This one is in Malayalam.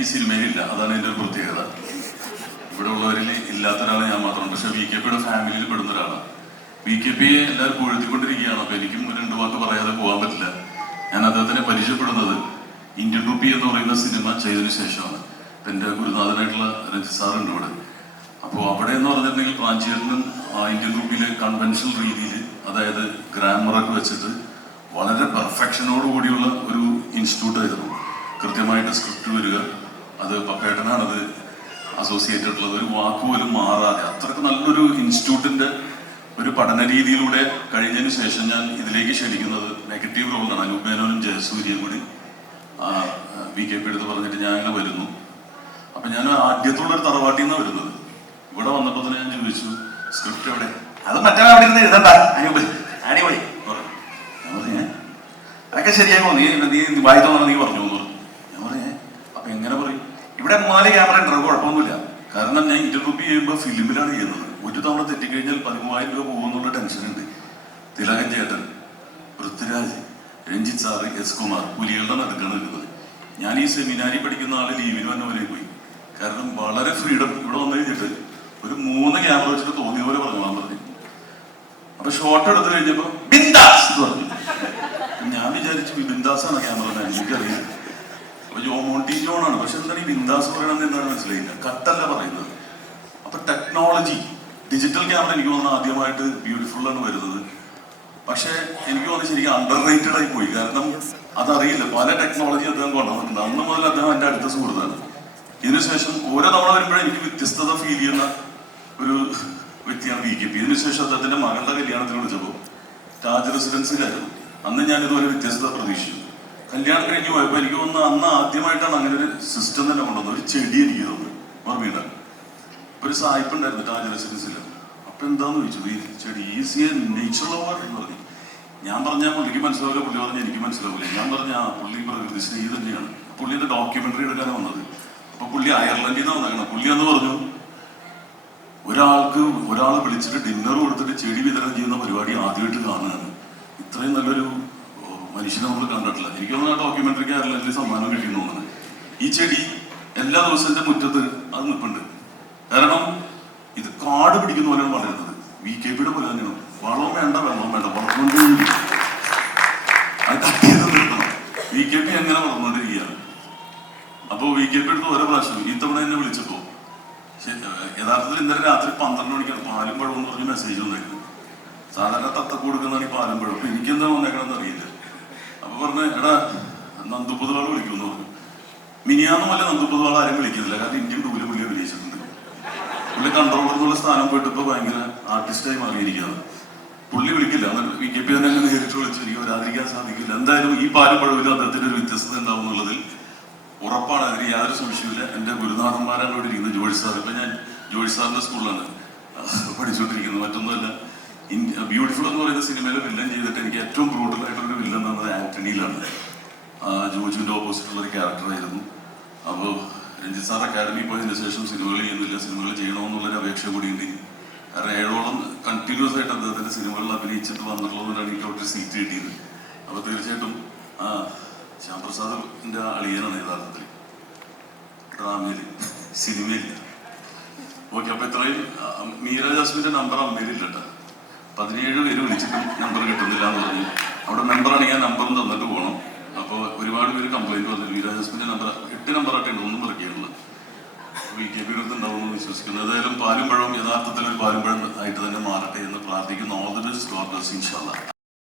ഈ സിനിമയിലില്ല, അതാണ് എൻ്റെ ഒരു പ്രത്യേകത. ഇവിടെ ഉള്ളവരിൽ ഇല്ലാത്ത ഒരാൾ ഞാൻ മാത്രമാണ്. പക്ഷെ VKPയുടെ ഫാമിലിയിൽ പെടുന്ന ഒരാളാണ്. VKP എല്ലാവരും പൊഴുത്തിക്കൊണ്ടിരിക്കുകയാണ്. അപ്പൊ എനിക്കും 2 വാക്ക് പറയാതെ പോകാൻ പറ്റില്ല. ഞാൻ അദ്ദേഹത്തിനെ പരിചയപ്പെടുന്നത് ഇന്ത്യൻ റുപ്പി എന്ന് പറയുന്ന സിനിമ ചെയ്തതിനു ശേഷമാണ്. എൻ്റെ ഗുരുനാഥനായിട്ടുള്ള രഞ്ജിത്ത് സാറുണ്ട് ഇവിടെ. അപ്പോൾ അവിടെ എന്ന് പറഞ്ഞിട്ടുണ്ടെങ്കിൽ പ്രാഞ്ചീകരണം ഇന്ത്യൻ റുപ്പിയിലെ കൺവെൻഷണൽ രീതിയിൽ, അതായത് ഗ്രാമറൊക്കെ വെച്ചിട്ട് വളരെ പെർഫെക്ഷനോട് കൂടിയുള്ള ഒരു ഇൻസ്റ്റിറ്റ്യൂട്ട് ആയിരുന്നു. കൃത്യമായിട്ട് സ്ക്രിപ്റ്റ് വരിക, അത് പപ്പേട്ടനാണത് അസോസിയേറ്റഡ് ഉള്ളത്, ഒരു വാക്ക് പോലും മാറാതെ അത്രയ്ക്ക് നല്ലൊരു ഇൻസ്റ്റിറ്റ്യൂട്ടിന്റെ ഒരു പഠന രീതിയിലൂടെ കഴിഞ്ഞതിന് ശേഷം ഞാൻ ഇതിലേക്ക് ക്ഷണിക്കുന്നത് നെഗറ്റീവ് റോളിലാണ്. അനൂപ് മേനോനും ജയസൂര്യയും കൂടി VKP എടുത്ത് പറഞ്ഞിട്ട് ഞാൻ അങ്ങനെ വരുന്നു. അപ്പൊ ഞാൻ ആദ്യത്തുള്ളൊരു തറവാട്ടിൽ നിന്നാണ് വരുന്നത്. ഇവിടെ വന്നപ്പോൾ തന്നെ ഞാൻ ചോദിച്ചു, സ്ക്രിപ്റ്റ് എവിടെ? അത് മറ്റേ അവിടെ നിന്ന് എഴുതണ്ട, അടിപൊളി അതൊക്കെ ശരിയാകുമോ, നീ വായിത്തോ നീ പറഞ്ഞു എന്ന് പറഞ്ഞു. ഞാൻ പറഞ്ഞേ അപ്പൊ എങ്ങനെ പറയും? ഇവിടെ 3 ക്യാമറ ഉണ്ടോ? കുഴപ്പമൊന്നുമില്ല. കാരണം ഞാൻ ഇന്റർവ്യൂ ചെയ്യുമ്പോൾ ഫിലിമിലാണ് ചെയ്യുന്നത്. ഒരു തവണ തെറ്റിക്കഴിഞ്ഞാൽ 13,000 രൂപ പോകുന്നുള്ള ടെൻഷനുണ്ട്. തിലകൻ ചേട്ടൻ, പൃഥ്വിരാജ്, രഞ്ജിത്ത് സാറ്, S കുമാർ പുലികളുടെ നടുക്കാണ് വരുന്നത്. ഞാൻ ഈ സെമിനാരിൽ പഠിക്കുന്ന ആള് ലീവിന് വന്ന പോലെ പോയി. കാരണം വളരെ ഫ്രീഡം. ഇവിടെ വന്നു കഴിഞ്ഞിട്ട് ഒരു 3 ക്യാമറ വെച്ചിട്ട് തോന്നിയ പോലെ പറഞ്ഞോളാൻ പറഞ്ഞു. അപ്പൊ ഷോട്ട് എടുത്തു കഴിഞ്ഞപ്പോ ബിന്ദാസ് പറഞ്ഞു. ഞാൻ വിചാരിച്ചു ബിന്ദാസാണ് ക്യാമറമാൻ, എനിക്കറിയാം. അപ്പൊ മോണ്ടി ജോണാണ്. പക്ഷെ എന്താണ് ഈ ബിന്ദാസ് പറയണമെന്ന് എന്താണ് മനസ്സിലായില്ല. കട്ടല്ല പറയുന്നത്. അപ്പൊ ടെക്നോളജി, ഡിജിറ്റൽ ക്യാമറ എനിക്ക് തോന്നുന്നു ആദ്യമായിട്ട് ബ്യൂട്ടിഫുൾ ആണ് വരുന്നത്. പക്ഷെ എനിക്ക് തോന്നുന്നു ശരിക്കും അണ്ടർ റേറ്റഡ് ആയി പോയി. കാരണം അതറിയില്ല, പല ടെക്നോളജി അദ്ദേഹം കൊണ്ടുവന്നിട്ടുണ്ട്. അന്ന് മുതൽ അദ്ദേഹം എൻ്റെ അടുത്ത സുഹൃത്താണ്. ഇതിനുശേഷം ഓരോ തവണ വരുമ്പോഴും എനിക്ക് വ്യത്യസ്തത ഫീൽ ചെയ്യുന്ന ഒരു വ്യക്തിയാണ് VKP. ഇതിനുശേഷം അദ്ദേഹത്തിന്റെ മകളുടെ കല്യാണത്തിന് വിളിച്ചപ്പോൾ താജ് റെസിഡൻസിലായിരുന്നു. അന്ന് ഞാൻ ഇതുപോലെ വ്യത്യസ്തത പ്രതീക്ഷിച്ചു. കല്യാണം കഴിഞ്ഞ് പോയപ്പോൾ എനിക്ക് തോന്നുന്നു അന്ന് ആദ്യമായിട്ടാണ് അങ്ങനെ ഒരു സിസ്റ്റം തന്നെ കൊണ്ടുവന്നത്. ഒരു ചെടി എനിക്ക് തോന്നുന്നു ഓർമ്മയില്ല. ഒരു സായിപ്പ് ഉണ്ടായിരുന്നു താജ് റെസിഡൻസിൽ. അപ്പൊ എന്താന്ന് ചോദിച്ചു, ഈ ചെടി ഈസി നേച്ചർ ലവർ എന്ന് പറഞ്ഞു. ഞാൻ പറഞ്ഞാൽ പുള്ളിക്ക് മനസ്സിലാവില്ല, പുള്ളി പറഞ്ഞാൽ എനിക്ക് മനസ്സിലാവില്ല. ഞാൻ പറഞ്ഞ പുള്ളി പ്രകൃതി സ്നേഹി തന്നെയാണ്. പുള്ളിയുടെ ഡോക്യുമെന്ററി എടുക്കാനാണ് വന്നത്. അപ്പൊ പുള്ളി അയർലൻഡിൽ നിന്നാണ് വന്നേക്കണം. പുള്ളി എന്ന് പറഞ്ഞു, ഒരാളെ വിളിച്ചിട്ട് ഡിന്നർ കൊടുത്തിട്ട് ചെടി വിതരണം ചെയ്യുന്ന പരിപാടി ആദ്യമായിട്ട് കാണുകയാണ്. ഇത്രയും നല്ലൊരു മനുഷ്യനെ നമ്മൾ കണ്ടിട്ടില്ല. എനിക്ക് തോന്നുന്നു ആ ഡോക്യുമെന്ററിക്ക് അയർലൻഡിൽ സമ്മാനം കിട്ടിയെന്ന് തോന്നുന്നത്. ഈ ചെടി എല്ലാ ദിവസവും എൻ്റെ മുറ്റത്ത് അത് നിൽപ്പുണ്ട്. കാരണം ഇത് കാട് പിടിക്കുന്ന പോലെയാണ് വളരുന്നത്. VKPയുടെ പോലെ തന്നെയാണ്. വളവും വേണ്ട വെള്ളവും വേണ്ട, വളർന്നുകൊണ്ടേ അത് കട്ട് ചെയ്ത് നിർത്തണം. VKP എങ്ങനെ വളർന്നുകൊണ്ടിരിക്കുകയാണ്. അപ്പോൾ VKP എടുത്ത് ഓരോ പ്രാവശ്യം ഇത്തവണ എന്നെ വിളിച്ചപ്പോ യഥാർത്ഥത്തിൽ ഇന്നലെ രാത്രി 12 മണിക്കാണ് പാലും പഴം എന്ന് പറഞ്ഞ മെസ്സേജ് വന്നേക്കുന്നത്. സാധാരണ തത്തക്ക് കൊടുക്കുന്നതാണ് ഈ പാലും പഴം. അപ്പൊ എനിക്കെന്താ വന്നേക്കണമെന്ന് അറിയില്ല. അപ്പൊ പറഞ്ഞ എടാ നന്ദുപുതുവാൾ വിളിക്കുമെന്ന് പറഞ്ഞു. മിനിയാന്നും വല്ല നന്ദുപുതുവാൾ ആരും വിളിക്കുന്നില്ല. കാരണം ഇന്ത്യൻ ടൂവിൽ പുള്ളി അഭിനയിച്ചിട്ടുണ്ട്. പുള്ളി കൺട്രോളർ എന്നുള്ള സ്ഥാനം പോയിട്ട് ഇപ്പൊ ഭയങ്കര ആർട്ടിസ്റ്റായി മാറിയിരിക്കുകയാണ്. പുള്ളി വിളിക്കില്ല. എന്നിട്ട് VKP തന്നെ നേരിട്ട് വിളിച്ചു. എനിക്ക് വരാതിരിക്കാൻ സാധിക്കില്ല. എന്തായാലും ഈ പാലും പഴവിലും അദ്ദേഹത്തിന്റെ ഒരു വ്യത്യസ്തത ഉണ്ടാവും എന്നുള്ളതിൽ ഉറപ്പാണ്. അതിന് യാതൊരു സംശയമില്ല. എൻ്റെ ഗുരുനാഥന്മാരാണ് ഇവിടെ ഇരിക്കുന്നത്. ജോഷി സാർ. ഇപ്പൊ ഞാൻ ജോഷി സാറിന്റെ സ്കൂളിലാണ് പഠിച്ചുകൊണ്ടിരിക്കുന്നത്. മറ്റൊന്നുമല്ല, ബ്യൂട്ടിഫുൾ എന്ന് പറയുന്ന സിനിമയിലെ വില്ലൻ ചെയ്തിട്ട് എനിക്ക് ഏറ്റവും ബ്രൂട്ടലായിട്ടുള്ളൊരു വില്ലൻ എന്ന് പറയുന്നത് ആന്റണിയിലാണ്. ജോജുവിന്റെ ഓപ്പോസിറ്റുള്ള ഒരു ക്യാരക്ടറായിരുന്നു. അപ്പോൾ രഞ്ജിത്ത് സാർ അക്കാഡമി പോയതിനു ശേഷം സിനിമകൾ ചെയ്യുന്നില്ല, സിനിമകൾ ചെയ്യണമെന്നുള്ളൊരു അപേക്ഷ കൂടി ഉണ്ട്. കാരണം 7ഓളം കണ്ടിന്യൂസ് ആയിട്ട് അദ്ദേഹത്തിന്റെ സിനിമകളിൽ അഭിനയിച്ചിട്ട് വന്നിട്ടുള്ളതുകൊണ്ടാണ് എനിക്ക് അവിടെ സീറ്റ് കിട്ടിയത്. അപ്പൊ തീർച്ചയായിട്ടും ശ്യാംപ്രസാദിന്റെ അളിയനാണ് യഥാർത്ഥത്തിൽ ഡ്രാമയില്, സിനിമയില്ല. ഓക്കെ. അപ്പൊ ഇത്രയും മീര ജാസ്മിന്റെ നമ്പർ അമ്മയിലില്ല കേട്ടോ. 17 പേര് വിളിച്ചിട്ടും നമ്പർ കിട്ടുന്നില്ല എന്ന് പറഞ്ഞു. അവിടെ മെമ്പറാണെങ്കിൽ ആ നമ്പറും തന്നിട്ട് പോകണം. അപ്പോൾ ഒരുപാട് പേര് കംപ്ലൈന്റ് വന്നു. മീര ജാസ്മിന്റെ നമ്പർ 8 നമ്പറായിട്ട് ഉണ്ട്, ഒന്നും പറയ്ക്കുള്ളത്. VKP ഉണ്ടാവുമെന്ന് വിശ്വസിക്കുന്നു. ഏതായാലും പാലും പഴവും യഥാർത്ഥത്തിൽ ഒരു പാലും പഴം ആയിട്ട് തന്നെ മാറട്ടെ എന്ന് പ്രാർത്ഥിക്കുന്നു. All the best. God bless. ഇൻഷാല്ലാഹ്.